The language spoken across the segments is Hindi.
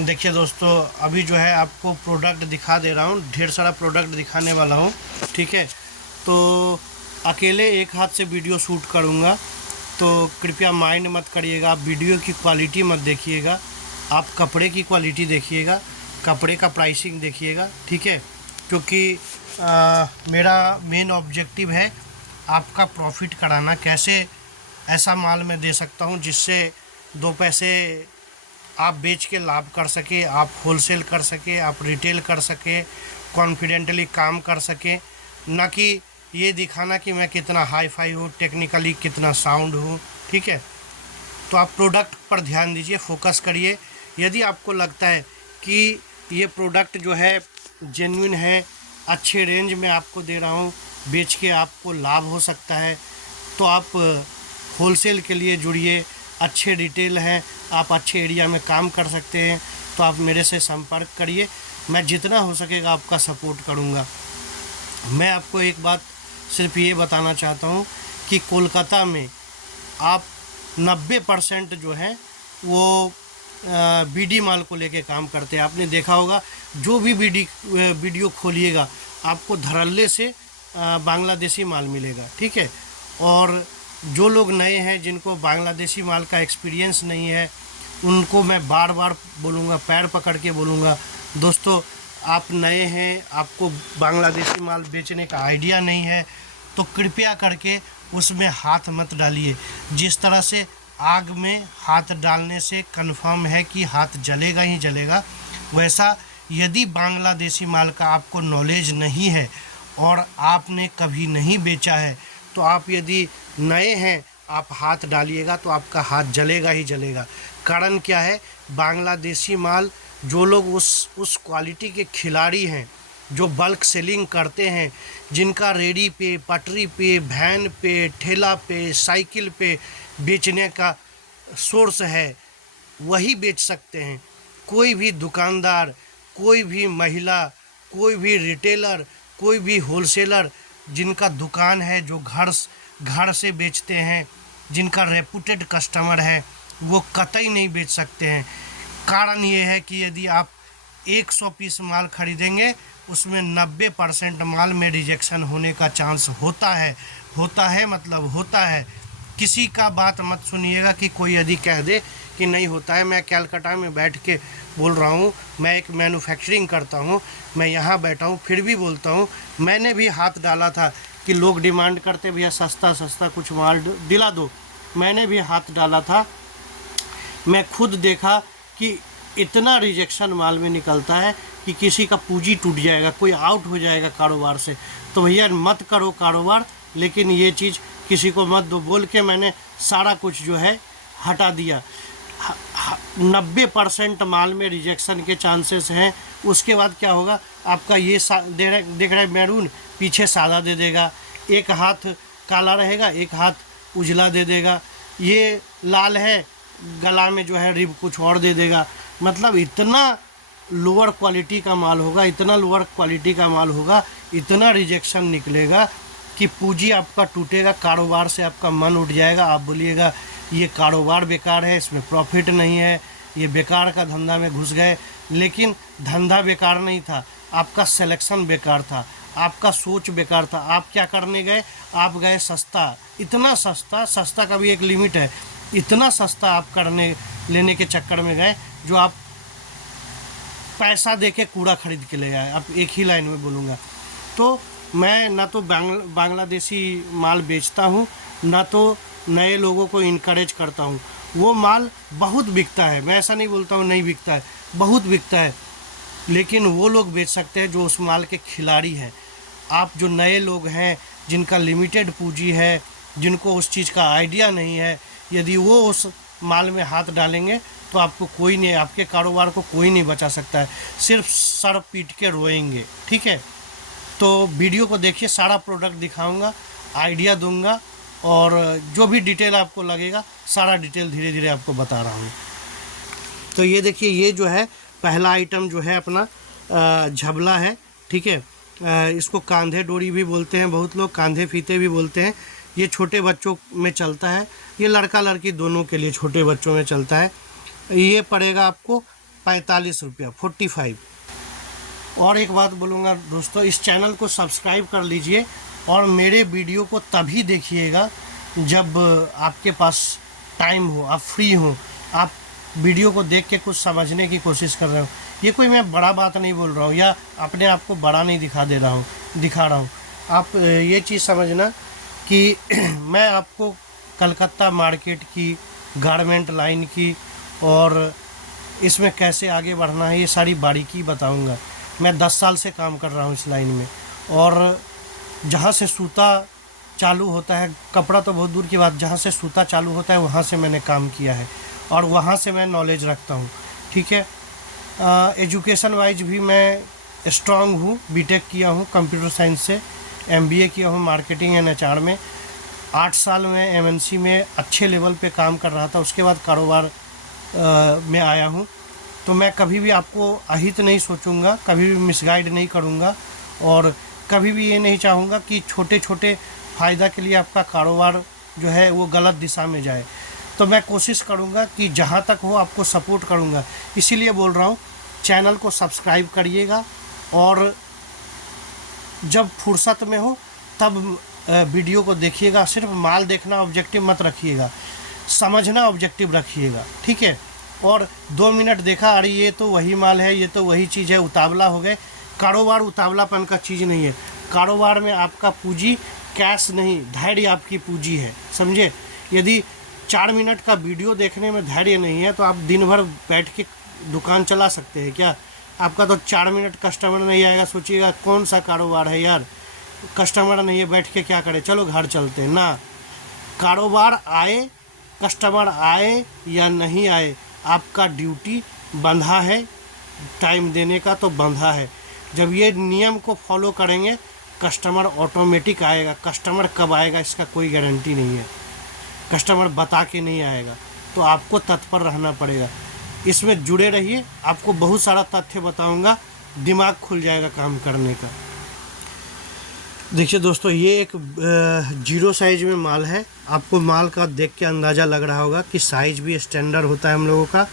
देखिए दोस्तों, अभी जो है आपको प्रोडक्ट दिखा दे रहा हूँ, ढेर सारा प्रोडक्ट दिखाने वाला हूँ। ठीक है, तो अकेले एक हाथ से वीडियो शूट करूँगा, तो कृपया माइंड मत करिएगा। आप वीडियो की क्वालिटी मत देखिएगा, आप कपड़े की क्वालिटी देखिएगा, कपड़े का प्राइसिंग देखिएगा। ठीक है, क्योंकि मेरा मेन ऑब्जेक्टिव है आपका प्रॉफिट कराना। कैसे ऐसा माल मैं दे सकता हूँ जिससे दो पैसे आप बेच के लाभ कर सके, आप होलसेल कर सके, आप रिटेल कर सके, कॉन्फिडेंटली काम कर सके, ना कि ये दिखाना कि मैं कितना हाई फाई हूँ, टेक्निकली कितना साउंड हूँ। ठीक है, तो आप प्रोडक्ट पर ध्यान दीजिए, फोकस करिए। यदि आपको लगता है कि ये प्रोडक्ट जो है जेन्युइन है, अच्छे रेंज में आपको दे रहा हूँ, बेच के आपको लाभ हो सकता है, तो आप होलसेल के लिए जुड़िए। अच्छे रिटेल हैं, आप अच्छे एरिया में काम कर सकते हैं, तो आप मेरे से संपर्क करिए। मैं जितना हो सकेगा आपका सपोर्ट करूँगा। मैं आपको एक बात सिर्फ ये बताना चाहता हूँ कि कोलकाता में आप 90% जो है वो बीडी माल को लेके काम करते हैं। आपने देखा होगा, जो भी वीडियो खोलिएगा आपको धड़ल्ले से बांग्लादेशी माल मिलेगा। ठीक है, और जो लोग नए हैं, जिनको बांग्लादेशी माल का एक्सपीरियंस नहीं है, उनको मैं बार बार बोलूँगा, पैर पकड़ के बोलूँगा, दोस्तों आप नए हैं, आपको बांग्लादेशी माल बेचने का आइडिया नहीं है, तो कृपया करके उसमें हाथ मत डालिए। जिस तरह से आग में हाथ डालने से कंफर्म है कि हाथ जलेगा ही जलेगा, वैसा यदि बांग्लादेशी माल का आपको नॉलेज नहीं है और आपने कभी नहीं बेचा है, तो आप यदि नए हैं, आप हाथ डालिएगा तो आपका हाथ जलेगा ही जलेगा। कारण क्या है, बांग्लादेशी माल, जो लोग उस क्वालिटी के खिलाड़ी हैं, जो बल्क सेलिंग करते हैं, जिनका रेडी पे, पटरी पे, वैन पे, ठेला पे, साइकिल पे बेचने का सोर्स है, वही बेच सकते हैं। कोई भी दुकानदार, कोई भी महिला, कोई भी रिटेलर, कोई भी होलसेलर जिनका दुकान है, जो घर से बेचते हैं, जिनका रेपुटेड कस्टमर है, वो कतई नहीं बेच सकते हैं। कारण ये है कि यदि आप 100 पीस माल खरीदेंगे, उसमें 90% माल में रिजेक्शन होने का चांस होता है, मतलब होता है। किसी का बात मत सुनिएगा कि कोई यदि कह दे कि नहीं होता है। मैं कलकत्ता में बैठ के बोल रहा हूँ, मैं एक मैन्युफैक्चरिंग करता हूँ, मैं यहाँ बैठा हूँ, फिर भी बोलता हूँ। मैंने भी हाथ डाला था कि लोग डिमांड करते, भैया सस्ता सस्ता कुछ माल दिला दो, मैंने भी हाथ डाला था। मैं खुद देखा कि इतना रिजेक्शन माल में निकलता है कि किसी का पूंजी टूट जाएगा, कोई आउट हो जाएगा कारोबार से। तो भैया मत करो कारोबार, लेकिन ये चीज़ किसी को मत दो, बोल के मैंने सारा कुछ जो है हटा दिया। 90% माल में रिजेक्शन के चांसेस हैं। उसके बाद क्या होगा, आपका ये देख रहा है मैरून, पीछे सादा दे देगा, एक हाथ काला रहेगा, एक हाथ उजला दे देगा, ये लाल है, गला में जो है रिब कुछ और दे देगा। मतलब इतना लोअर क्वालिटी का माल होगा, इतना लोअर क्वालिटी का माल होगा, इतना रिजेक्शन निकलेगा कि पूंजी आपका टूटेगा, कारोबार से आपका मन उठ जाएगा। आप बोलिएगा ये कारोबार बेकार है, इसमें प्रॉफिट नहीं है, ये बेकार का धंधा में घुस गए। लेकिन धंधा बेकार नहीं था, आपका सिलेक्शन बेकार था, आपका सोच बेकार था। आप क्या करने गए, आप गए सस्ता, इतना सस्ता का भी एक लिमिट है, इतना सस्ता आप लेने के चक्कर में गए, जो आप पैसा दे के कूड़ा खरीद के ले आए। अब एक ही लाइन में बोलूँगा, तो मैं ना तो बांग्लादेशी माल बेचता हूँ, ना तो नए लोगों को इनकरेज करता हूँ। वो माल बहुत बिकता है, मैं ऐसा नहीं बोलता हूँ नहीं बिकता है, बहुत बिकता है, लेकिन वो लोग बेच सकते हैं जो उस माल के खिलाड़ी हैं। आप जो नए लोग हैं, जिनका लिमिटेड पूंजी है, जिनको उस चीज़ का आइडिया नहीं है, यदि वो उस माल में हाथ डालेंगे तो आपको कोई नहीं, आपके कारोबार को कोई नहीं बचा सकता है, सिर्फ सर पीट के रोएंगे। ठीक है, तो वीडियो को देखिए, सारा प्रोडक्ट दिखाऊंगा, आइडिया दूंगा, और जो भी डिटेल आपको लगेगा सारा डिटेल धीरे धीरे आपको बता रहा हूँ। तो ये देखिए, ये जो है पहला आइटम जो है अपना झबला है। ठीक है, इसको कांधे डोरी भी बोलते हैं, बहुत लोग कांधे फीते भी बोलते हैं। ये छोटे बच्चों में चलता है, ये लड़का लड़की दोनों के लिए छोटे बच्चों में चलता है। ये पड़ेगा आपको 45 रुपया 45। और एक बात बोलूँगा दोस्तों, इस चैनल को सब्सक्राइब कर लीजिए और मेरे वीडियो को तभी देखिएगा जब आपके पास टाइम हो, आप फ्री हो, आप वीडियो को देख के कुछ समझने की कोशिश कर रहे हो। ये कोई मैं बड़ा बात नहीं बोल रहा हूँ या अपने आप को बड़ा नहीं दिखा रहा हूँ। आप ये चीज़ समझना कि मैं आपको कलकत्ता मार्केट की, गारमेंट लाइन की और इसमें कैसे आगे बढ़ना है, ये सारी बारीकी बताऊंगा। मैं 10 साल से काम कर रहा हूँ इस लाइन में, और जहाँ से सूता चालू होता है, कपड़ा तो बहुत दूर की बात, जहाँ से सूता चालू होता है वहाँ से मैंने काम किया है और वहाँ से मैं नॉलेज रखता हूँ। ठीक है। एजुकेशन वाइज भी मैं स्ट्रांग हूँ, बीटेक किया हूँ कंप्यूटर साइंस से, MBA किया हूँ मार्केटिंग एंड HR में। 8 साल में MNC में अच्छे लेवल पे काम कर रहा था, उसके बाद कारोबार में आया हूँ। तो मैं कभी भी आपको अहित नहीं सोचूंगा, कभी भी मिसगाइड नहीं करूँगा और कभी भी ये नहीं चाहूँगा कि छोटे छोटे फ़ायदा के लिए आपका कारोबार जो है वो गलत दिशा में जाए। तो मैं कोशिश करूँगा कि जहाँ तक हो आपको सपोर्ट करूँगा। इसीलिए बोल रहा हूँ, चैनल को सब्सक्राइब करिएगा और जब फुर्सत में हो तब वीडियो को देखिएगा। सिर्फ माल देखना ऑब्जेक्टिव मत रखिएगा, समझना ऑब्जेक्टिव रखिएगा। ठीक है। और 2 मिनट देखा, अरे ये तो वही माल है, ये तो वही चीज़ है, उतावला हो गए। कारोबार उतावलापन का चीज़ नहीं है। कारोबार में आपका पूंजी कैश नहीं, धैर्य आपकी पूंजी है, समझे। यदि 4 मिनट का वीडियो देखने में धैर्य नहीं है तो आप दिन भर बैठ के दुकान चला सकते हैं क्या? आपका तो 4 मिनट कस्टमर नहीं आएगा, सोचिएगा कौन सा कारोबार है यार, कस्टमर नहीं है, बैठ के क्या करें, चलो घर चलते हैं ना। कारोबार आए, कस्टमर आए या नहीं आए, आपका ड्यूटी बंधा है, टाइम देने का तो बंधा है। जब ये नियम को फॉलो करेंगे कस्टमर ऑटोमेटिक आएगा। कस्टमर कब आएगा इसका कोई गारंटी नहीं है, कस्टमर बता के नहीं आएगा, तो आपको तत्पर रहना पड़ेगा। इसमें जुड़े रहिए, आपको बहुत सारा तथ्य बताऊंगा, दिमाग खुल जाएगा काम करने का। देखिए दोस्तों, ये एक 0 साइज में माल है। आपको माल का देख के अंदाज़ा लग रहा होगा कि साइज भी स्टैंडर्ड होता है हम लोगों का,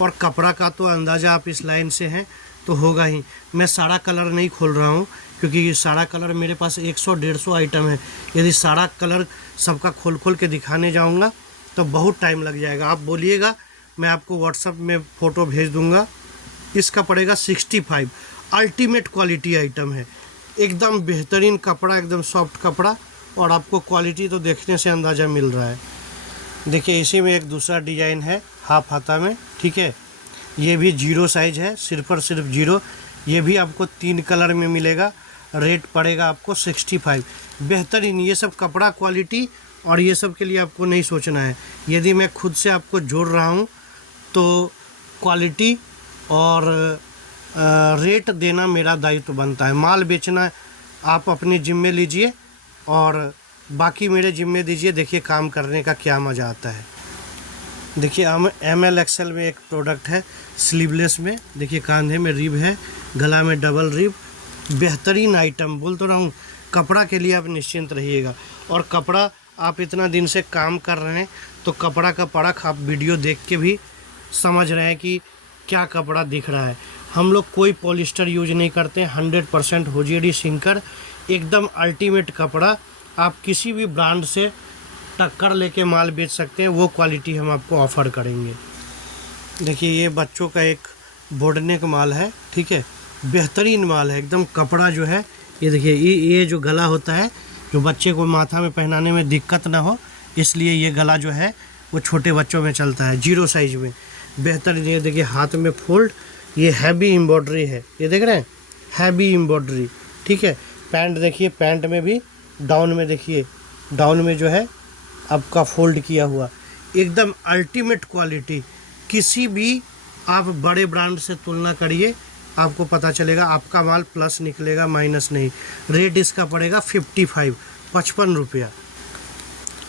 और कपड़ा का तो अंदाज़ा आप इस लाइन से हैं तो होगा ही। मैं सारा कलर नहीं खोल रहा हूँ क्योंकि ये सारा कलर मेरे पास 100-150 आइटम है। यदि सारा कलर सबका खोल के दिखाने जाऊँगा तो बहुत टाइम लग जाएगा। आप बोलिएगा, मैं आपको व्हाट्सएप में फ़ोटो भेज दूँगा। इसका पड़ेगा 65। अल्टीमेट क्वालिटी आइटम है, एकदम बेहतरीन कपड़ा, एकदम सॉफ्ट कपड़ा, और आपको क्वालिटी तो देखने से अंदाज़ा मिल रहा है। देखिए, इसी में एक दूसरा डिज़ाइन है हाफ हाथा में। ठीक है। ये भी 0 साइज है, सिर्फ और सिर्फ 0। ये भी आपको 3 कलर में मिलेगा। रेट पड़ेगा आपको 65। बेहतरीन ये सब कपड़ा क्वालिटी, और ये सब के लिए आपको नहीं सोचना है। यदि मैं खुद से आपको जोड़ रहा हूँ तो क्वालिटी और रेट देना मेरा दायित्व बनता है। माल बेचना आप अपने जिम्मे लीजिए और बाकी मेरे जिम्मे दीजिए। देखिए काम करने का क्या मज़ा आता है। देखिए ML XL में एक प्रोडक्ट है स्लीवलेस में। देखिए कांधे में रिब है, गला में डबल रिब, बेहतरीन आइटम। बोल तो रहा हूँ, कपड़ा के लिए आप निश्चिंत रहिएगा। और कपड़ा आप इतना दिन से काम कर रहे हैं तो कपड़ा का परख आप वीडियो देख के भी समझ रहे हैं कि क्या कपड़ा दिख रहा है। हम लोग कोई पॉलिस्टर यूज नहीं करते, 100% होजियरी सिंकर, एकदम अल्टीमेट कपड़ा। आप किसी भी ब्रांड से टक्कर लेके माल बेच सकते हैं, वो क्वालिटी हम आपको ऑफ़र करेंगे। देखिए ये बच्चों का एक बोर्डनेक माल है। ठीक है, बेहतरीन माल है एकदम। कपड़ा जो है ये देखिए, ये जो गला होता है, जो बच्चे को माथा में पहनाने में दिक्कत ना हो, इसलिए ये गला जो है वो छोटे बच्चों में चलता है, 0 साइज में। बेहतरीन। ये देखिए हाथ में फोल्ड, ये हैवी एम्ब्रॉयडरी है, ये देख रहे हैं, हैवी एम्ब्रॉयडरी। ठीक है। पैंट देखिए, पैंट में भी डाउन में देखिए, डाउन में जो है आपका फोल्ड किया हुआ, एकदम अल्टीमेट क्वालिटी। किसी भी आप बड़े ब्रांड से तुलना करिए, आपको पता चलेगा आपका माल प्लस निकलेगा, माइनस नहीं। रेट इसका पड़ेगा 55 रुपया।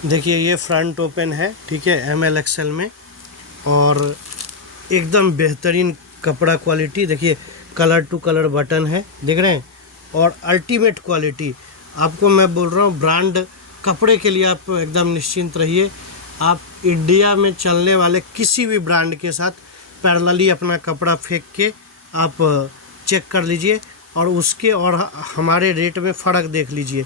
देखिए ये फ्रंट ओपन है। ठीक है, ML XL में, और एकदम बेहतरीन कपड़ा क्वालिटी। देखिए कलर टू कलर बटन है, देख रहे हैं, और अल्टीमेट क्वालिटी। आपको मैं बोल रहा हूँ, ब्रांड कपड़े के लिए आप एकदम निश्चिंत रहिए। आप इंडिया में चलने वाले किसी भी ब्रांड के साथ पैरेलली अपना कपड़ा फेंक के आप चेक कर लीजिए और उसके और हमारे रेट में फ़र्क देख लीजिए।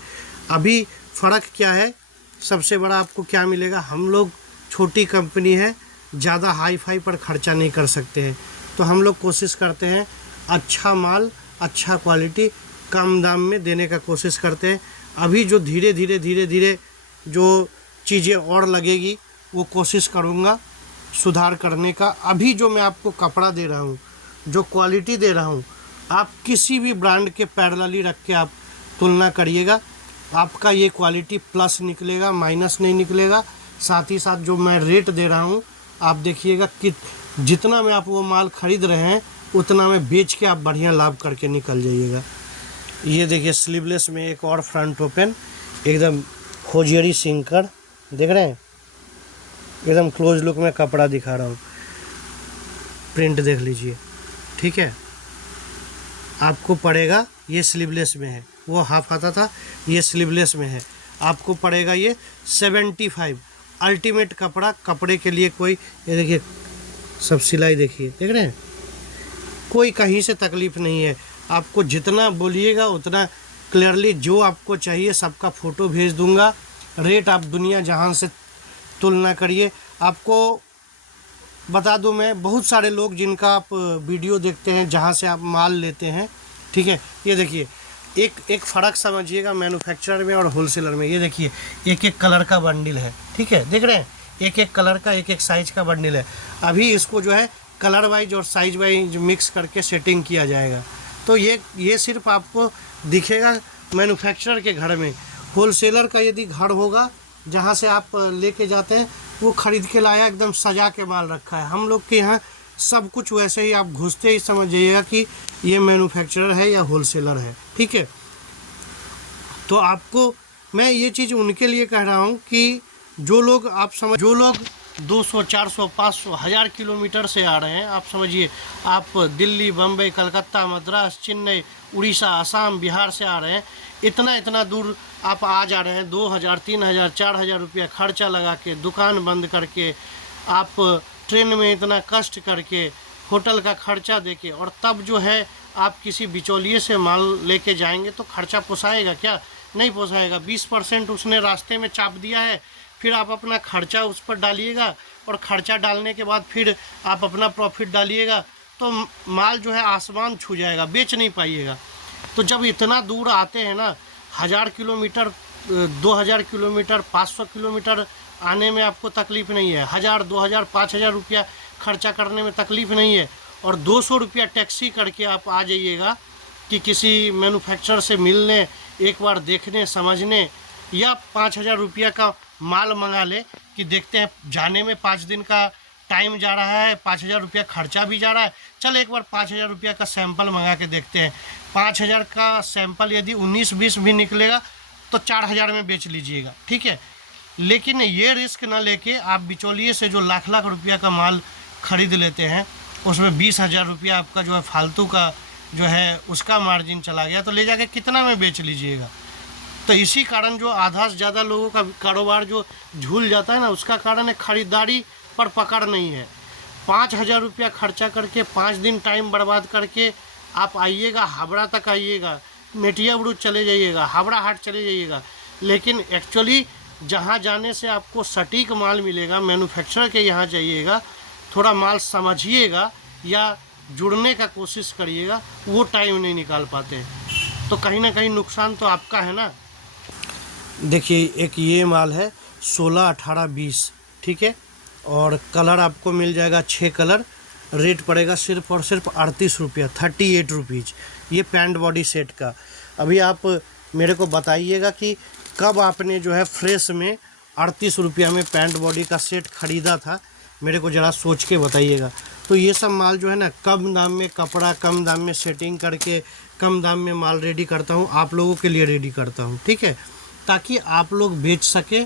अभी फ़र्क क्या है, सबसे बड़ा आपको क्या मिलेगा, हम लोग छोटी कंपनी है, ज़्यादा हाई फाई पर खर्चा नहीं कर सकते हैं, तो हम लोग कोशिश करते हैं अच्छा माल, अच्छा क्वालिटी, कम दाम में देने का कोशिश करते हैं। अभी जो धीरे धीरे जो चीज़ें और लगेगी वो कोशिश करूँगा सुधार करने का। अभी जो मैं आपको कपड़ा दे रहा हूँ, जो क्वालिटी दे रहा हूँ, आप किसी भी ब्रांड के पैरेलली रख के आप तुलना करिएगा, आपका ये क्वालिटी प्लस निकलेगा, माइनस नहीं निकलेगा। साथ ही साथ जो मैं रेट दे रहा हूँ आप देखिएगा कि जितना में आप वो माल खरीद रहे हैं उतना में बेच के आप बढ़िया लाभ करके निकल जाइएगा। ये देखिए स्लीवलेस में एक और फ्रंट ओपन, एकदम होजियरी सिंकर, देख रहे हैं, एकदम क्लोज लुक में कपड़ा दिखा रहा हूँ, प्रिंट देख लीजिए, ठीक है। आपको पड़ेगा, ये स्लीवलेस में है, वो हाफ आता था, ये स्लीवलेस में है, आपको पड़ेगा ये 75। अल्टीमेट कपड़ा, कपड़े के लिए कोई, ये देखिए सब सिलाई देखिए, देख रहे हैं, कोई कहीं से तकलीफ़ नहीं है। आपको जितना बोलिएगा उतना क्लियरली जो आपको चाहिए सबका फ़ोटो भेज दूंगा। रेट आप दुनिया जहान से तुलना करिए। आपको बता दूं मैं, बहुत सारे लोग जिनका आप वीडियो देखते हैं जहां से आप माल लेते हैं, ठीक है, ये देखिए एक फ़र्क समझिएगा मैन्युफैक्चरर में और होलसेलर में। ये देखिए एक एक कलर का बंडल है, ठीक है, देख रहे हैं, एक एक कलर का एक एक साइज का बंडल है। अभी इसको जो है कलर वाइज और साइज वाइज मिक्स करके सेटिंग किया जाएगा। तो ये सिर्फ आपको दिखेगा मैन्युफैक्चरर के घर में। होलसेलर का यदि घर होगा जहाँ से आप लेके जाते हैं, वो ख़रीद के लाया, एकदम सजा के माल रखा है। हम लोग के यहाँ सब कुछ वैसे ही, आप घुसते ही समझ जाइएगा कि ये मैन्युफैक्चरर है या होलसेलर है, ठीक है। तो आपको मैं ये चीज़ उनके लिए कह रहा हूँ कि जो लोग 200, 400, 500, 1000 किलोमीटर से आ रहे हैं, आप समझिए, आप दिल्ली, बम्बई, कलकत्ता, मद्रास, चेन्नई, उड़ीसा, असम, बिहार से आ रहे हैं, इतना दूर आप आ जा रहे हैं, 2000, 3000, 4000 रुपया खर्चा लगा के, दुकान बंद करके, आप ट्रेन में इतना कष्ट करके, होटल का खर्चा देके, और तब जो है आप किसी बिचौलिए से माल लेके जाएंगे तो खर्चा पोसाएगा क्या? नहीं पोसाएगा। 20% उसने रास्ते में चाप दिया है, फिर आप अपना खर्चा उस पर डालिएगा, और खर्चा डालने के बाद फिर आप अपना प्रॉफिट डालिएगा, तो माल जो है आसमान छू जाएगा, बेच नहीं पाइएगा। तो जब इतना दूर आते हैं ना, 1000 किलोमीटर, 2000 किलोमीटर, 500 किलोमीटर आने में आपको तकलीफ़ नहीं है, 1000, 2000, 5000 रुपया खर्चा करने में तकलीफ़ नहीं है, और 200 रुपया टैक्सी करके आप आ जाइएगा कि किसी मैन्युफैक्चरर से मिलने, एक बार देखने समझने, या 5000 रुपया का माल मंगा ले कि देखते हैं, जाने में 5 दिन का टाइम जा रहा है, 5000 रुपया खर्चा भी जा रहा है, चल एक बार 5000 रुपया का सैंपल मंगा के देखते हैं। 5000 का सैंपल यदि 19-20 भी निकलेगा तो 4000 में बेच लीजिएगा, ठीक है। लेकिन ये रिस्क ना लेके आप बिचौलिए से जो लाख रुपया का माल ख़रीद लेते हैं, उसमें 20,000 रुपया आपका जो है फालतू का जो है उसका मार्जिन चला गया, तो ले जाके कितना में बेच लीजिएगा। तो इसी कारण जो आधा से ज़्यादा लोगों का कारोबार जो झूल जाता है ना, उसका कारण है खरीदारी पर पकड़ नहीं है। 5000 रुपया खर्चा करके 5 दिन टाइम बर्बाद करके आप आइएगा, हावड़ा तक आइएगा, मेटिया बुरुज चले जाइएगा, हावड़ा हाट चले जाइएगा, लेकिन एक्चुअली जहाँ जाने से आपको सटीक माल मिलेगा, मैन्युफैक्चरर के यहाँ जाइएगा, थोड़ा माल समझिएगा या जुड़ने का कोशिश करिएगा, वो टाइम नहीं निकाल पाते हैं, तो कहीं ना कहीं नुकसान तो आपका है ना। देखिए एक ये माल है 16, 18, 20, ठीक है, और कलर आपको मिल जाएगा 6 कलर। रेट पड़ेगा सिर्फ और सिर्फ 38 रुपया, 38 रुपीज़, ये पैंट बॉडी सेट का। अभी आप मेरे को बताइएगा कि कब आपने जो है फ्रेश में 38 रुपया में पैंट बॉडी का सेट ख़रीदा था, मेरे को ज़रा सोच के बताइएगा। तो ये सब माल जो है ना, कम दाम में कपड़ा, कम दाम में सेटिंग करके, कम दाम में माल रेडी करता हूँ, आप लोगों के लिए रेडी करता हूँ, ठीक है, ताकि आप लोग बेच सके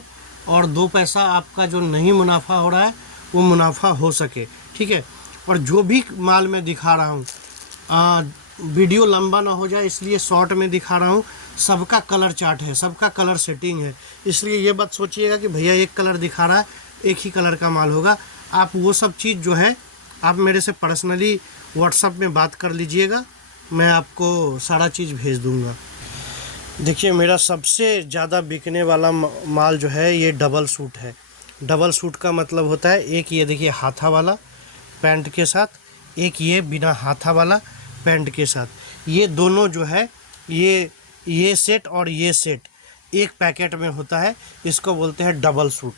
और 2 पैसा आपका जो नहीं मुनाफा हो रहा है वो मुनाफा हो सके, ठीक है। और जो भी माल मैं दिखा रहा हूँ, वीडियो लंबा ना हो जाए इसलिए शॉर्ट में दिखा रहा हूँ, सबका कलर चार्ट है, सबका कलर सेटिंग है, इसलिए ये बात सोचिएगा कि भैया एक कलर दिखा रहा है, एक ही कलर का माल होगा। आप वो सब चीज़ जो है आप मेरे से पर्सनली व्हाट्सएप में बात कर लीजिएगा, मैं आपको सारा चीज़ भेज दूंगा। देखिए, मेरा सबसे ज़्यादा बिकने वाला माल जो है ये डबल सूट है। डबल सूट का मतलब होता है, एक ये देखिए हाथा वाला पैंट के साथ, एक ये बिना हाथा वाला पैंट के साथ, ये दोनों जो है ये सेट और ये सेट एक पैकेट में होता है, इसको बोलते हैं डबल सूट।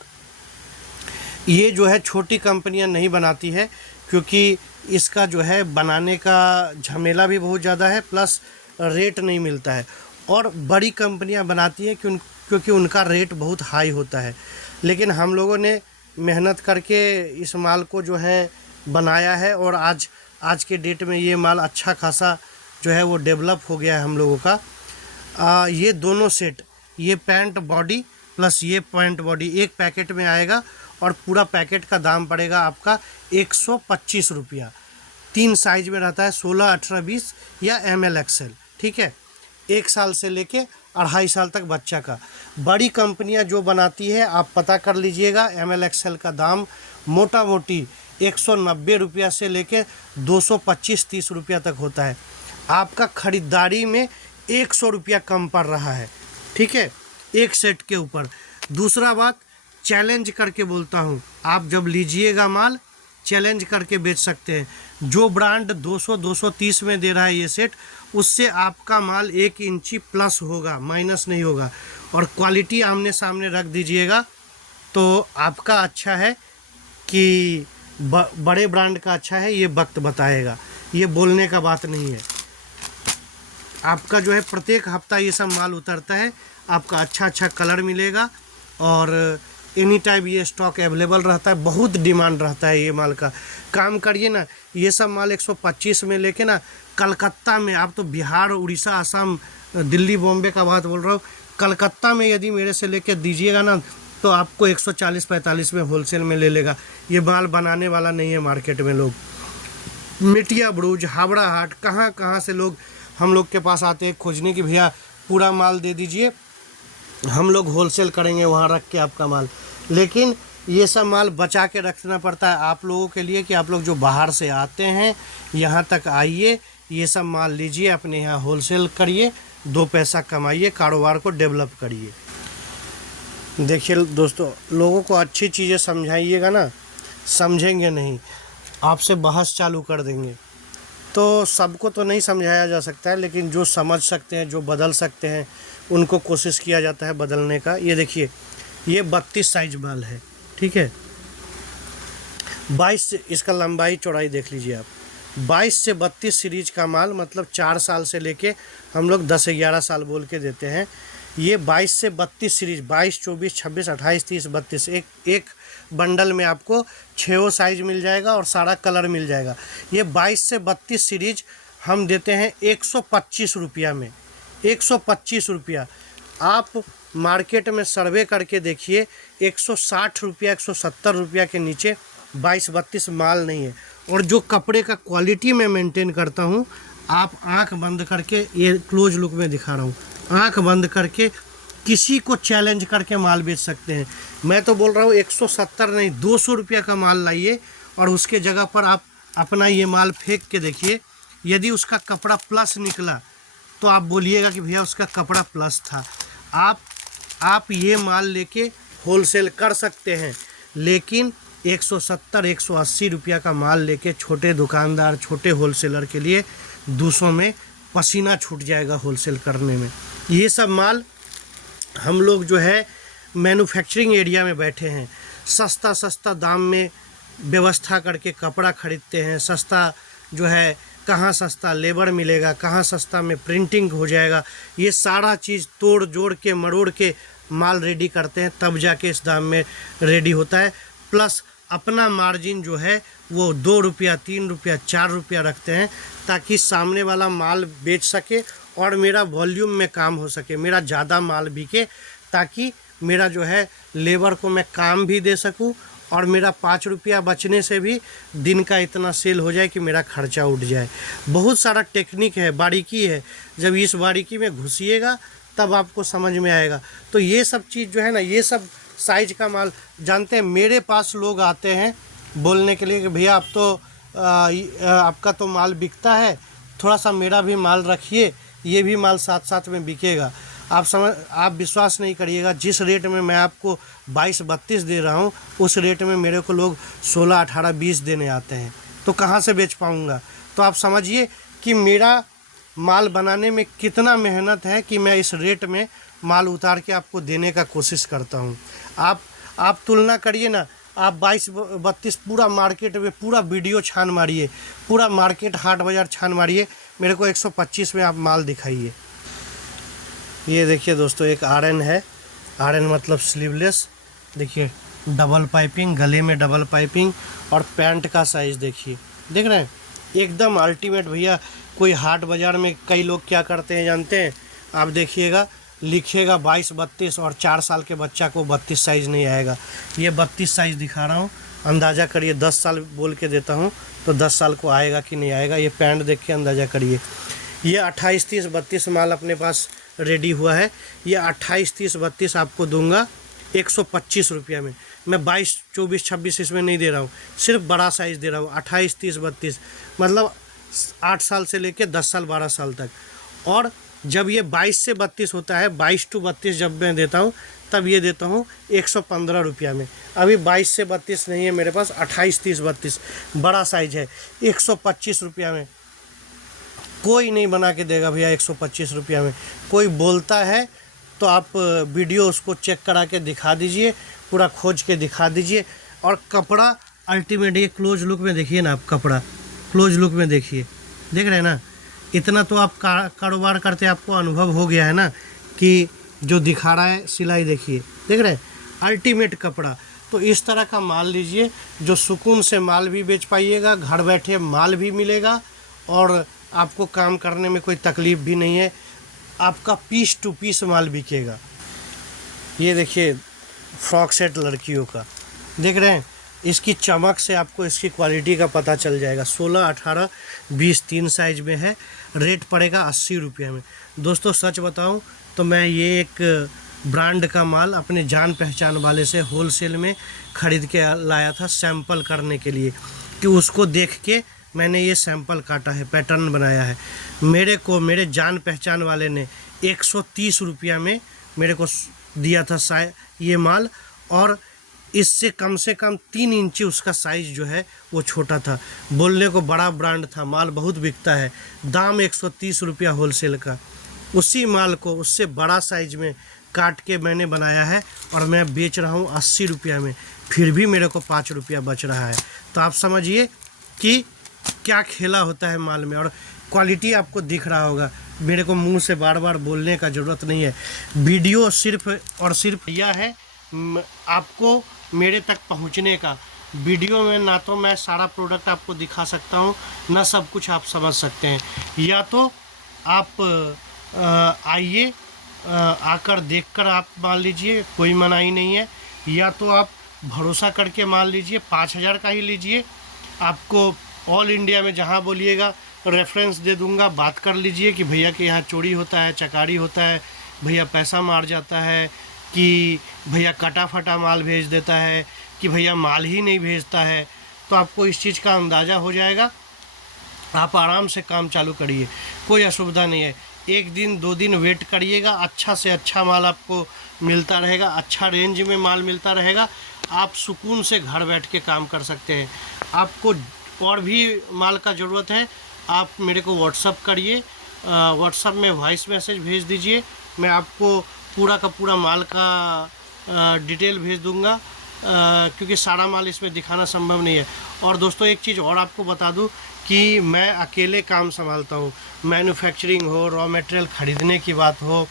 ये जो है छोटी कंपनियां नहीं बनाती है, क्योंकि इसका जो है बनाने का झमेला भी बहुत ज़्यादा है, प्लस रेट नहीं मिलता है। और बड़ी कंपनियां बनाती है क्योंकि उनका रेट बहुत हाई होता है। लेकिन हम लोगों ने मेहनत करके इस माल को जो है बनाया है, और आज के डेट में ये माल अच्छा खासा जो है वो डेवलप हो गया है हम लोगों का। ये दोनों सेट, ये पैंट बॉडी प्लस ये पैंट बॉडी एक पैकेट में आएगा, और पूरा पैकेट का दाम पड़ेगा आपका 125 रुपया। 3 साइज में रहता है, 16, 18, 20 या ML XL, ठीक है। 1 साल से लेके 2.5 साल तक बच्चा का। बड़ी कंपनियां जो बनाती है आप पता कर लीजिएगा, ML XL का दाम मोटा मोटी 190 रुपया से लेके 225-30 रुपया तक होता है। आपका ख़रीदारी में 100 रुपया कम पड़ रहा है, ठीक है, एक सेट के ऊपर। दूसरा बात, चैलेंज करके बोलता हूँ, आप जब लीजिएगा माल चैलेंज करके बेच सकते हैं। जो ब्रांड 200-230 में दे रहा है ये सेट, उससे आपका माल 1 इंची प्लस होगा, माइनस नहीं होगा। और क्वालिटी आमने सामने रख दीजिएगा तो आपका अच्छा है कि बड़े ब्रांड का अच्छा है, ये वक्त बताएगा, ये बोलने का बात नहीं है। आपका जो है प्रत्येक हफ्ता ये सब माल उतरता है, आपका अच्छा कलर मिलेगा, और एनी टाइम ये स्टॉक अवेलेबल रहता है। बहुत डिमांड रहता है ये माल का। काम करिए ना, ये सब माल 125 में लेके ना कलकत्ता में, आप तो बिहार, उड़ीसा, असम, दिल्ली, बॉम्बे का बात बोल रहा हूँ, कलकत्ता में यदि मेरे से लेके दीजिएगा ना तो आपको 140-45 में होलसेल में ले लेगा। ये माल बनाने वाला नहीं है मार्केट में। लोग मिटिया ब्रूज, हावड़ा हाट, कहाँ कहाँ से लोग हम लोग के पास आते हैं खोजने की, भैया पूरा माल दे दीजिए, हम लोग होलसेल करेंगे वहाँ रख के आपका माल। लेकिन ये सब माल बचा के रखना पड़ता है आप लोगों के लिए, कि आप लोग जो बाहर से आते हैं यहाँ तक आइए, ये सब माल लीजिए, अपने यहाँ होलसेल करिए, 2 पैसा कमाइए, कारोबार को डेवलप करिए। देखिए दोस्तों, लोगों को अच्छी चीज़ें समझाइएगा ना, समझेंगे नहीं, आपसे बहस चालू कर देंगे। तो सबको तो नहीं समझाया जा सकता है, लेकिन जो समझ सकते हैं, जो बदल सकते हैं, उनको कोशिश किया जाता है बदलने का। ये देखिए, ये 32 साइज माल है, ठीक है। 22 से इसका लंबाई चौड़ाई देख लीजिए आप, 22 से 32 सीरीज का माल, मतलब 4 साल से लेके हम लोग 10-11 साल बोल के देते हैं। ये 22 से 32 सीरीज, 22, 24, 26, 28, 30, 32, एक बंडल में आपको 6 साइज मिल जाएगा और सारा कलर मिल जाएगा। ये 22 से 32 सीरीज हम देते हैं 125 रुपया में, 125 रुपया। आप मार्केट में सर्वे करके देखिए, 160 रुपया, 170 रुपया के नीचे 22-32 माल नहीं है। और जो कपड़े का क्वालिटी मैं मेंटेन करता हूँ, आप आंख बंद करके, ये क्लोज लुक में दिखा रहा हूँ, आंख बंद करके किसी को चैलेंज करके माल बेच सकते हैं। मैं तो बोल रहा हूँ 170 नहीं, 200 रुपया का माल लाइए, और उसके जगह पर आप अपना ये माल फेंक के देखिए। यदि उसका कपड़ा प्लस निकला तो आप बोलिएगा कि भैया उसका कपड़ा प्लस था। आप ये माल लेके होलसेल कर सकते हैं, लेकिन 170-180 रुपया का माल लेके छोटे दुकानदार, छोटे होलसेलर के लिए 200 में पसीना छूट जाएगा होलसेल करने में। ये सब माल हम लोग जो है मैन्युफैक्चरिंग एरिया में बैठे हैं, सस्ता दाम में व्यवस्था करके कपड़ा खरीदते हैं। सस्ता जो है, कहाँ सस्ता लेबर मिलेगा, कहाँ सस्ता में प्रिंटिंग हो जाएगा, ये सारा चीज़ तोड़ जोड़ के मरोड़ के माल रेडी करते हैं, तब जाके इस दाम में रेडी होता है। प्लस अपना मार्जिन जो है वो 2 रुपया, 3 रुपया, 4 रुपया रखते हैं, ताकि सामने वाला माल बेच सके और मेरा वॉल्यूम में काम हो सके, मेरा ज़्यादा माल बिके, ताकि मेरा जो है लेबर को मैं काम भी दे सकूं, और मेरा 5 रुपया बचने से भी दिन का इतना सेल हो जाए कि मेरा खर्चा उठ जाए। बहुत सारा टेक्निक है, बारीकी है। जब इस बारीकी में घुसिएगा तब आपको समझ में आएगा। तो ये सब चीज़ जो है ना, ये सब साइज का माल जानते हैं। मेरे पास लोग आते हैं बोलने के लिए कि भैया आप तो आपका तो माल बिकता है, थोड़ा सा मेरा भी माल रखिए, ये भी माल साथ साथ में बिकेगा। आप विश्वास नहीं करिएगा, जिस रेट में मैं आपको 22-32 दे रहा हूँ, उस रेट में मेरे को लोग 16, 18, 20 देने आते हैं, तो कहाँ से बेच पाऊँगा। तो आप समझिए कि मेरा माल बनाने में कितना मेहनत है कि मैं इस रेट में माल उतार के आपको देने का कोशिश करता हूँ। आप तुलना करिए ना, आप 22-32 पूरा मार्केट में पूरा वीडियो छान मारिए, पूरा मार्केट हाट बाज़ार छान मारिए, मेरे को 125 में आप माल दिखाइए। ये देखिए दोस्तों, एक आरएन है, आरएन मतलब स्लीवलेस, देखिए डबल पाइपिंग, गले में डबल पाइपिंग, और पैंट का साइज़ देखिए, देख रहे हैं, एकदम अल्टीमेट भैया। कोई हाट बाज़ार में कई लोग क्या करते हैं जानते हैं, आप देखिएगा लिखिएगा 22-32 और 4 साल के बच्चा को 32 साइज़ नहीं आएगा। ये 32 साइज़ दिखा रहा हूँ, अंदाज़ा करिए, 10 साल बोल के देता हूँ तो 10 साल को आएगा कि नहीं आएगा। ये पैंट देख के अंदाज़ा करिए। ये 28, 30, 32 माल अपने पास रेडी हुआ है। ये 28, 30, 32 आपको दूंगा 125 रुपया में। मैं 22, 24, 26 इसमें नहीं दे रहा हूँ, सिर्फ बड़ा साइज़ दे रहा हूँ। 28, 30, 32 मतलब 8 साल से लेके 10 साल 12 साल तक। और जब ये 22 से 32 होता है, 22 to 32 जब मैं देता हूँ, तब ये देता हूँ 115 रुपया में। अभी 22 से 32 नहीं है मेरे पास, 28, 30, 32 बड़ा साइज है, 125 रुपया में। कोई नहीं बना के देगा भैया 125 रुपया में। कोई बोलता है तो आप वीडियो उसको चेक करा के दिखा दीजिए, पूरा खोज के दिखा दीजिए। और कपड़ा अल्टीमेट, ये क्लोज लुक में देखिए ना आप, कपड़ा क्लोज लुक में देखिए, देख रहे हैं ना। इतना तो आप कारोबार करते आपको अनुभव हो गया है ना, कि जो दिखा रहा है सिलाई देखिए, देख रहे हैं, अल्टीमेट कपड़ा। तो इस तरह का माल लीजिए, जो सुकून से माल भी बेच पाइएगा, घर बैठे माल भी मिलेगा, और आपको काम करने में कोई तकलीफ़ भी नहीं है। आपका पीस टू पीस माल बिकेगा। ये देखिए फ्रॉक सेट लड़कियों का, देख रहे हैं, इसकी चमक से आपको इसकी क्वालिटी का पता चल जाएगा। 16, 18, 20 3 साइज में है। रेट पड़ेगा 80 रुपये में। दोस्तों सच बताऊं तो मैं ये एक ब्रांड का माल अपने जान पहचान वाले से होलसेल में ख़रीद के लाया था, सैंपल करने के लिए, कि उसको देख के मैंने ये सैंपल काटा है, पैटर्न बनाया है। मेरे जान पहचान वाले ने 130 रुपया में मेरे को दिया था ये माल, और इससे कम से कम 3 इंची उसका साइज़ जो है वो छोटा था। बोलने को बड़ा ब्रांड था, माल बहुत बिकता है, दाम 130 रुपया होलसेल का। उसी माल को उससे बड़ा साइज में काट के मैंने बनाया है, और मैं बेच रहा हूँ 80 रुपया में, फिर भी मेरे को 5 रुपया बच रहा है। तो आप समझिए कि क्या खेला होता है माल में। और क्वालिटी आपको दिख रहा होगा, मेरे को मुंह से बार बार बोलने का ज़रूरत नहीं है। वीडियो सिर्फ और सिर्फ यह है आपको मेरे तक पहुंचने का। वीडियो में ना तो मैं सारा प्रोडक्ट आपको दिखा सकता हूं, ना सब कुछ आप समझ सकते हैं। या तो आप आइए, आकर देखकर आप मान लीजिए, कोई मनाही नहीं है। या तो आप भरोसा करके मान लीजिए, 5000 का ही लीजिए। आपको ऑल इंडिया में जहां बोलिएगा रेफरेंस दे दूंगा, बात कर लीजिए कि भैया के यहाँ चोरी होता है, चकारी होता है, भैया पैसा मार जाता है, कि भैया कटा फटा माल भेज देता है, कि भैया माल ही नहीं भेजता है। तो आपको इस चीज़ का अंदाज़ा हो जाएगा। आप आराम से काम चालू करिए, कोई असुविधा नहीं है। 1 दिन 2 दिन वेट करिएगा, अच्छा से अच्छा माल आपको मिलता रहेगा, अच्छा रेंज में माल मिलता रहेगा। आप सुकून से घर बैठ के काम कर सकते हैं। आपको और भी माल का ज़रूरत है, आप मेरे को व्हाट्सअप करिए, व्हाट्सअप में वॉइस मैसेज भेज दीजिए, मैं आपको पूरा का पूरा माल का डिटेल भेज दूंगा, क्योंकि सारा माल इसमें दिखाना संभव नहीं है। और दोस्तों एक चीज़ और आपको बता दूं कि मैं अकेले काम संभालता हूं। मैन्युफैक्चरिंग हो, रॉ मटेरियल ख़रीदने की बात हो,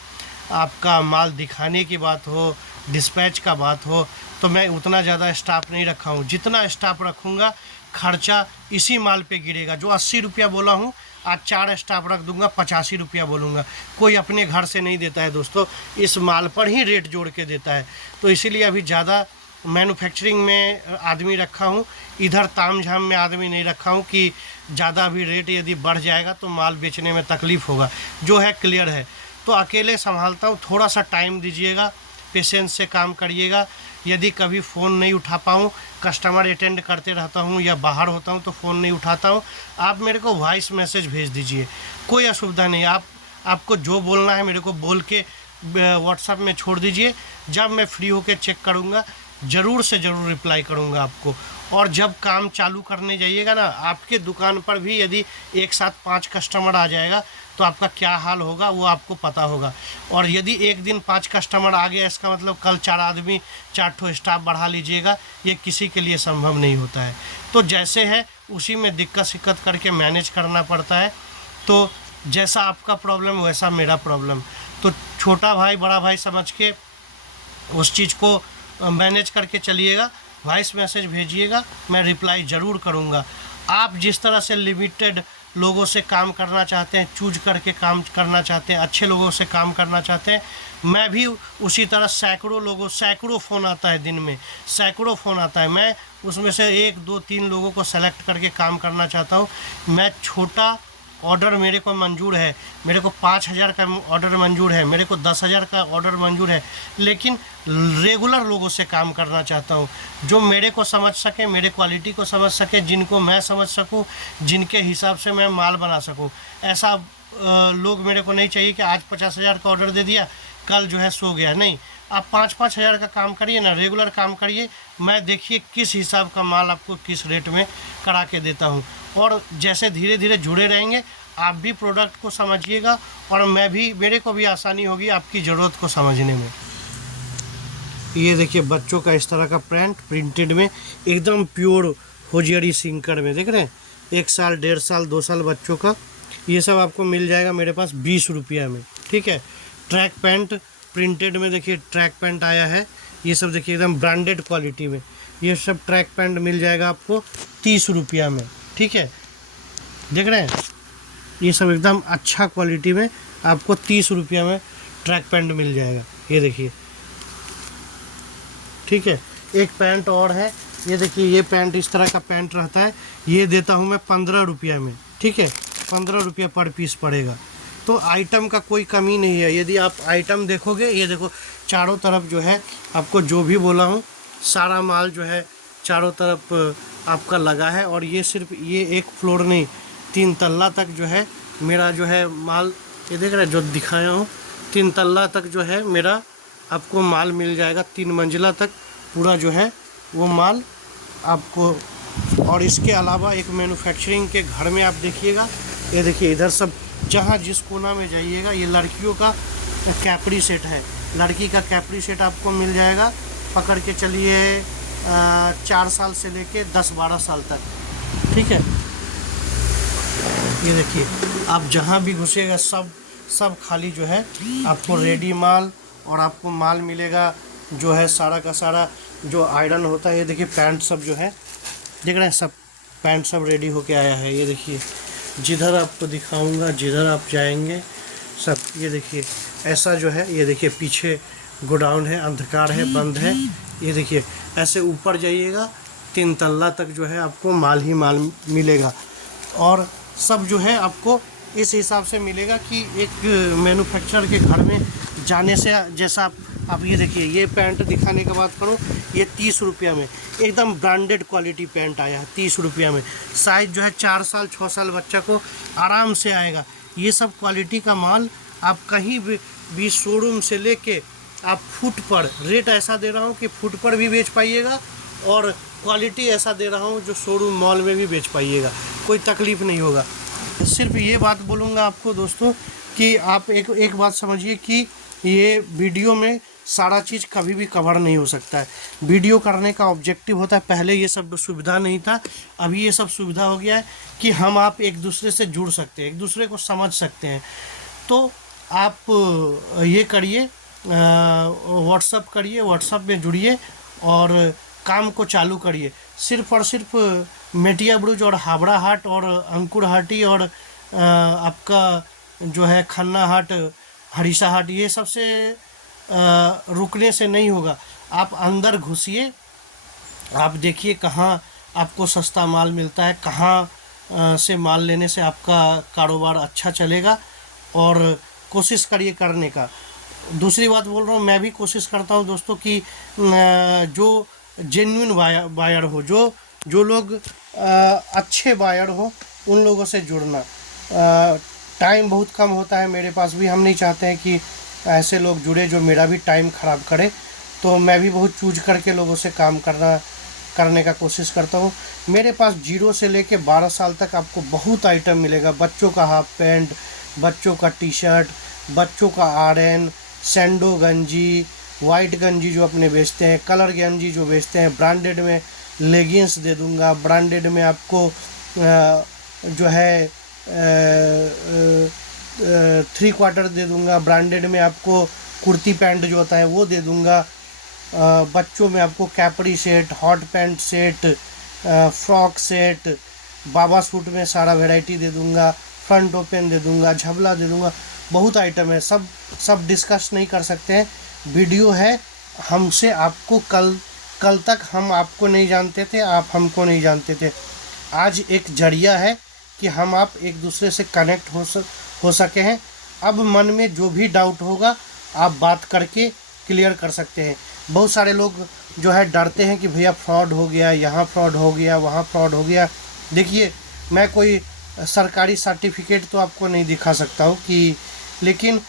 आपका माल दिखाने की बात हो, डिस्पैच का बात हो, तो मैं उतना ज़्यादा स्टाफ नहीं रखा हूँ। जितना स्टाफ रखूँगा खर्चा इसी माल पे गिरेगा। जो 80 रुपया बोला हूँ, आज 4 स्टाफ रख दूंगा, 85 रुपया बोलूँगा। कोई अपने घर से नहीं देता है दोस्तों, इस माल पर ही रेट जोड़ के देता है। तो इसीलिए अभी ज़्यादा मैन्युफैक्चरिंग में आदमी रखा हूँ, इधर ताम झाम में आदमी नहीं रखा हूँ कि ज़्यादा भी रेट यदि बढ़ जाएगा तो माल बेचने में तकलीफ़ होगा। जो है क्लियर है। तो अकेले संभालता हूँ, थोड़ा सा टाइम दीजिएगा, पेशेंस से काम करिएगा। यदि कभी फ़ोन नहीं उठा पाऊँ, कस्टमर अटेंड करते रहता हूँ या बाहर होता हूँ तो फ़ोन नहीं उठाता हूँ, आप मेरे को वॉइस मैसेज भेज दीजिए, कोई असुविधा नहीं। आपको जो बोलना है मेरे को बोल के व्हाट्सएप में छोड़ दीजिए। जब मैं फ्री होकर चेक करूँगा ज़रूर से ज़रूर रिप्लाई करूँगा आपको। और जब काम चालू करने जाइएगा ना, आपके दुकान पर भी यदि एक साथ 5 कस्टमर आ जाएगा तो आपका क्या हाल होगा वो आपको पता होगा। और यदि एक दिन 5 कस्टमर आ गया, इसका मतलब कल 4 आदमी 4 ठो स्टाफ बढ़ा लीजिएगा, ये किसी के लिए संभव नहीं होता है। तो जैसे है उसी में दिक्कत सिक्कत करके मैनेज करना पड़ता है। तो जैसा आपका प्रॉब्लम वैसा मेरा प्रॉब्लम, तो छोटा भाई बड़ा भाई समझ के उस चीज़ को मैनेज करके चलिएगा। वॉइस मैसेज भेजिएगा, मैं रिप्लाई ज़रूर करूँगा। आप जिस तरह से लिमिटेड लोगों से काम करना चाहते हैं, चूज करके काम करना चाहते हैं, अच्छे लोगों से काम करना चाहते हैं, मैं भी उसी तरह सैकड़ों फ़ोन आता है, दिन में सैकड़ों फ़ोन आता है। मैं उसमें से 1 2 3 लोगों को सेलेक्ट करके काम करना चाहता हूँ। मैं छोटा ऑर्डर मेरे को मंजूर है, मेरे को 5,000 का ऑर्डर मंजूर है, मेरे को 10,000 का ऑर्डर मंजूर है, लेकिन रेगुलर लोगों से काम करना चाहता हूँ जो मेरे को समझ सके, मेरे क्वालिटी को समझ सके, जिनको मैं समझ सकूँ, जिनके हिसाब से मैं माल बना सकूँ। ऐसा लोग मेरे को नहीं चाहिए कि आज 50,000 का ऑर्डर दे दिया, कल जो है सो गया। नहीं, आप 5-5 हज़ार का काम करिए ना, रेगुलर काम करिए। मैं देखिए किस हिसाब का माल आपको किस रेट में करा के देता हूँ। और जैसे धीरे धीरे जुड़े रहेंगे, आप भी प्रोडक्ट को समझिएगा और मेरे को भी आसानी होगी आपकी ज़रूरत को समझने में। ये देखिए बच्चों का इस तरह का प्रिंटेड में एकदम प्योर होजियरी सिंकर में, देख रहे हैं, 1 साल 1.5 साल 2 साल बच्चों का, ये सब आपको मिल जाएगा मेरे पास 20 रुपया में। ठीक है। ट्रैक पैंट प्रिंटेड में देखिए ट्रैक पैंट आया है, ये सब देखिए एकदम ब्रांडेड क्वालिटी में, ये सब ट्रैक पैंट मिल जाएगा आपको 30 रुपया में। ठीक है, देख रहे हैं, ये सब एकदम अच्छा क्वालिटी में आपको 30 रुपया में ट्रैक पैंट मिल जाएगा। ये देखिए, ठीक है। एक पैंट और है, ये देखिए, ये पैंट इस तरह का पैंट रहता है, ये देता हूँ मैं 15 रुपया में। ठीक है, 15 रुपया पर पीस पड़ेगा। तो आइटम का कोई कमी नहीं है। यदि आप आइटम देखोगे, ये देखो चारों तरफ जो है आपको जो भी बोला हूँ सारा माल जो है चारों तरफ आपका लगा है। और ये सिर्फ ये एक फ्लोर नहीं, 3 तल्ला तक जो है मेरा जो है माल, ये देख रहे हैं जो दिखाया हूँ, 3 तल्ला तक जो है मेरा आपको माल मिल जाएगा। 3 मंजिला तक पूरा जो है वो माल आपको। और इसके अलावा एक मैन्युफैक्चरिंग के घर में आप देखिएगा, ये देखिए इधर सब जहाँ जिस कोना में जाइएगा, ये लड़कियों का कैपरी सेट है, लड़की का कैपरी सेट आपको मिल जाएगा। पकड़ के चलिए 4 साल से लेके 10-12 साल तक। ठीक है, ये देखिए आप जहाँ भी घुसेगा सब खाली जो है आपको रेडी माल, और आपको माल मिलेगा जो है सारा का सारा जो आयरन होता है। ये देखिए पैंट सब जो है, देख रहे हैं, सब पैंट सब रेडी होके आया है। ये देखिए, जिधर आपको दिखाऊंगा, जिधर आप जाएंगे सब, ये देखिए ऐसा जो है, ये देखिए पीछे गोडाउन है, अंधकार है, बंद है। ये देखिए ऐसे ऊपर जाइएगा 3 तल्ला तक जो है आपको माल ही माल मिलेगा। और सब जो है आपको इस हिसाब से मिलेगा कि एक मैन्युफैक्चरर के घर में जाने से जैसा आप ये देखिए, ये पैंट दिखाने के बाद करूँ, ये 30 रुपया में एकदम ब्रांडेड क्वालिटी पैंट आया है 30 रुपया में। साइज़ जो है 4 साल 6 साल बच्चा को आराम से आएगा। ये सब क्वालिटी का माल आप कहीं भी शोरूम से लेके आप फुट पर, रेट ऐसा दे रहा हूँ कि फुट पर भी बेच पाइएगा, और क्वालिटी ऐसा दे रहा हूँ जो शोरूम मॉल में भी बेच पाइएगा, कोई तकलीफ़ नहीं होगा। सिर्फ ये बात बोलूँगा आपको दोस्तों कि आप एक बात समझिए कि ये वीडियो में सारा चीज़ कभी भी कवर नहीं हो सकता है। वीडियो करने का ऑब्जेक्टिव होता है, पहले ये सब सुविधा नहीं था, अभी ये सब सुविधा हो गया है कि हम आप एक दूसरे से जुड़ सकते हैं, एक दूसरे को समझ सकते हैं। तो आप ये करिए, व्हाट्सअप करिए, व्हाट्सअप में जुड़िए और काम को चालू करिए। सिर्फ और सिर्फ मेटिया ब्रुज और हावड़ा हाट और अंकुर हाटी और आपका जो है खन्ना हाट, हरीसा हाट, ये सबसे रुकने से नहीं होगा। आप अंदर घुसिए, आप देखिए कहाँ आपको सस्ता माल मिलता है, कहाँ से माल लेने से आपका कारोबार अच्छा चलेगा, और कोशिश करिए करने का। दूसरी बात बोल रहा हूँ, मैं भी कोशिश करता हूँ दोस्तों कि जो जेन्युइन बायर हो, जो लोग अच्छे बायर हो, उन लोगों से जुड़ना। टाइम बहुत कम होता है मेरे पास भी, हम नहीं चाहते हैं कि ऐसे लोग जुड़े जो मेरा भी टाइम ख़राब करे, तो मैं भी बहुत चूज करके लोगों से काम करने का कोशिश करता हूँ। मेरे पास 0 से लेके 12 साल तक आपको बहुत आइटम मिलेगा। बच्चों का हाफ पैंट, बच्चों का टी शर्ट, बच्चों का आरएन, सैंडो गंजी, वाइट गंजी जो अपने बेचते हैं, कलर गंजी जो बेचते हैं, ब्रांडेड में लेगिंग्स दे दूंगा, ब्रांडेड में आपको जो है 3/4 दे दूंगा, ब्रांडेड में आपको कुर्ती पैंट जो होता है वो दे दूंगा। बच्चों में आपको capri set, hot pant set, frock set, बाबा सूट में सारा वैरायटी दे दूंगा, फ्रंट ओपन दे दूंगा, झबला दे दूंगा। बहुत आइटम है, सब डिस्कस नहीं कर सकते हैं। वीडियो है हमसे, आपको कल तक हम आपको नहीं जानते थे, आप हमको नहीं जानते थे। आज एक जरिया है कि हम आप एक दूसरे से कनेक्ट हो सके हैं। अब मन में जो भी डाउट होगा आप बात करके क्लियर कर सकते हैं। बहुत सारे लोग जो है डरते हैं कि भैया फ्रॉड हो गया, यहाँ फ्रॉड हो गया, वहाँ फ्रॉड हो गया। देखिए, मैं कोई सरकारी सर्टिफिकेट तो आपको नहीं दिखा सकता हूँ कि, लेकिन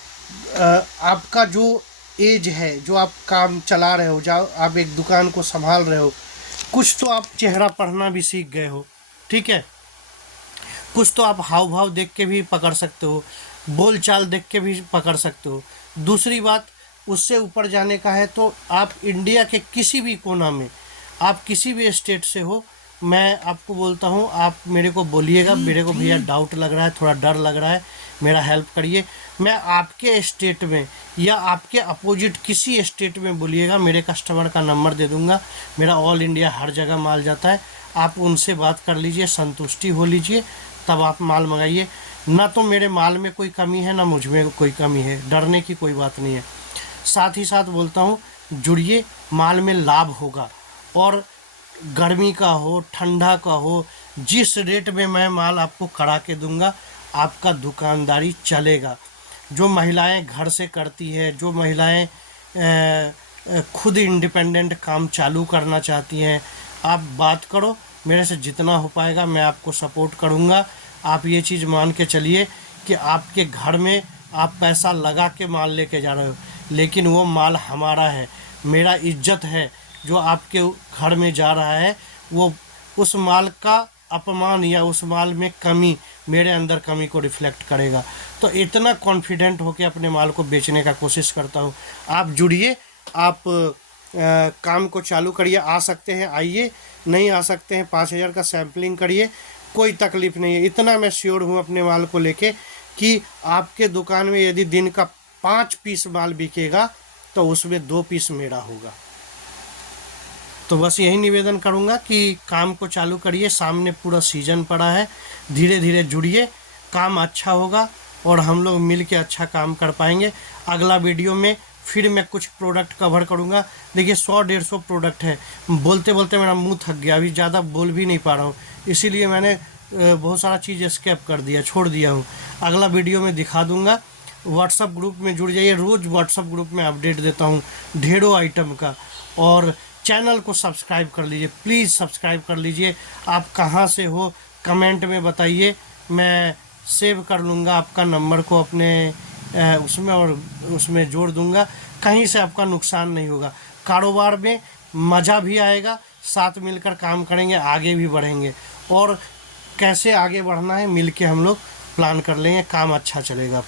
आपका जो एज है, जो आप काम चला रहे हो, जो आप एक दुकान को संभाल रहे हो, कुछ तो आप चेहरा पढ़ना भी सीख गए हो, ठीक है। कुछ तो आप हाव भाव देख के भी पकड़ सकते हो, बोल चाल देख के भी पकड़ सकते हो। दूसरी बात, उससे ऊपर जाने का है तो आप इंडिया के किसी भी कोना में, आप किसी भी स्टेट से हो, मैं आपको बोलता हूँ, आप मेरे को बोलिएगा, मेरे को भैया डाउट लग रहा है, थोड़ा डर लग रहा है, मेरा हेल्प करिए। मैं आपके स्टेट में या आपके अपोजिट किसी स्टेट में बोलिएगा, मेरे कस्टमर का नंबर दे दूंगा। मेरा ऑल इंडिया हर जगह माल जाता है, आप उनसे बात कर लीजिए, संतुष्टि हो लीजिए, तब आप माल मंगाइए। ना तो मेरे माल में कोई कमी है, ना मुझ में कोई कमी है, डरने की कोई बात नहीं है। साथ ही साथ बोलता हूँ, जुड़िए, माल में लाभ होगा। और गर्मी का हो, ठंडा का हो, जिस रेट में मैं माल आपको करा के दूंगा, आपका दुकानदारी चलेगा। जो महिलाएं घर से करती है, जो महिलाएं खुद इंडिपेंडेंट काम चालू करना चाहती हैं, आप बात करो, मेरे से जितना हो पाएगा मैं आपको सपोर्ट करूंगा। आप ये चीज़ मान के चलिए कि आपके घर में आप पैसा लगा के माल लेके जा रहे हो, लेकिन वो माल हमारा है, मेरा इज्जत है। जो आपके घर में जा रहा है, वो उस माल का अपमान या उस माल में कमी, मेरे अंदर कमी को रिफ्लेक्ट करेगा। तो इतना कॉन्फिडेंट होकर अपने माल को बेचने का कोशिश करता हूँ। आप जुड़िए, आप काम को चालू करिए। आ सकते हैं आइए, नहीं आ सकते हैं 5000 का सैम्पलिंग करिए, कोई तकलीफ़ नहीं है। इतना मैं श्योर हूँ अपने माल को लेके कि आपके दुकान में यदि दिन का 5 पीस माल बिकेगा तो उसमें 2 पीस मेरा होगा। तो बस यही निवेदन करूंगा कि काम को चालू करिए, सामने पूरा सीजन पड़ा है, धीरे धीरे जुड़िए, काम अच्छा होगा और हम लोग मिल के अच्छा काम कर पाएंगे। अगला वीडियो में फिर मैं कुछ प्रोडक्ट कवर करूंगा। देखिए 100-150 प्रोडक्ट है, बोलते बोलते मेरा मुंह थक गया, अभी ज़्यादा बोल भी नहीं पा रहा हूँ, इसीलिए मैंने बहुत सारा चीज़ स्किप कर दिया, छोड़ दिया हूँ। अगला वीडियो में दिखा दूँगा। व्हाट्सअप ग्रुप में जुड़ जाइए, रोज़ व्हाट्सअप ग्रुप में अपडेट देता हूँ ढेरों आइटम का। और चैनल को सब्सक्राइब कर लीजिए, प्लीज़ सब्सक्राइब कर लीजिए। आप कहाँ से हो कमेंट में बताइए, मैं सेव कर लूँगा आपका नंबर को अपने उसमें और उसमें जोड़ दूँगा। कहीं से आपका नुकसान नहीं होगा, कारोबार में मज़ा भी आएगा, साथ मिलकर काम करेंगे, आगे भी बढ़ेंगे। और कैसे आगे बढ़ना है मिल के हम लोग प्लान कर लेंगे, काम अच्छा चलेगा अपना।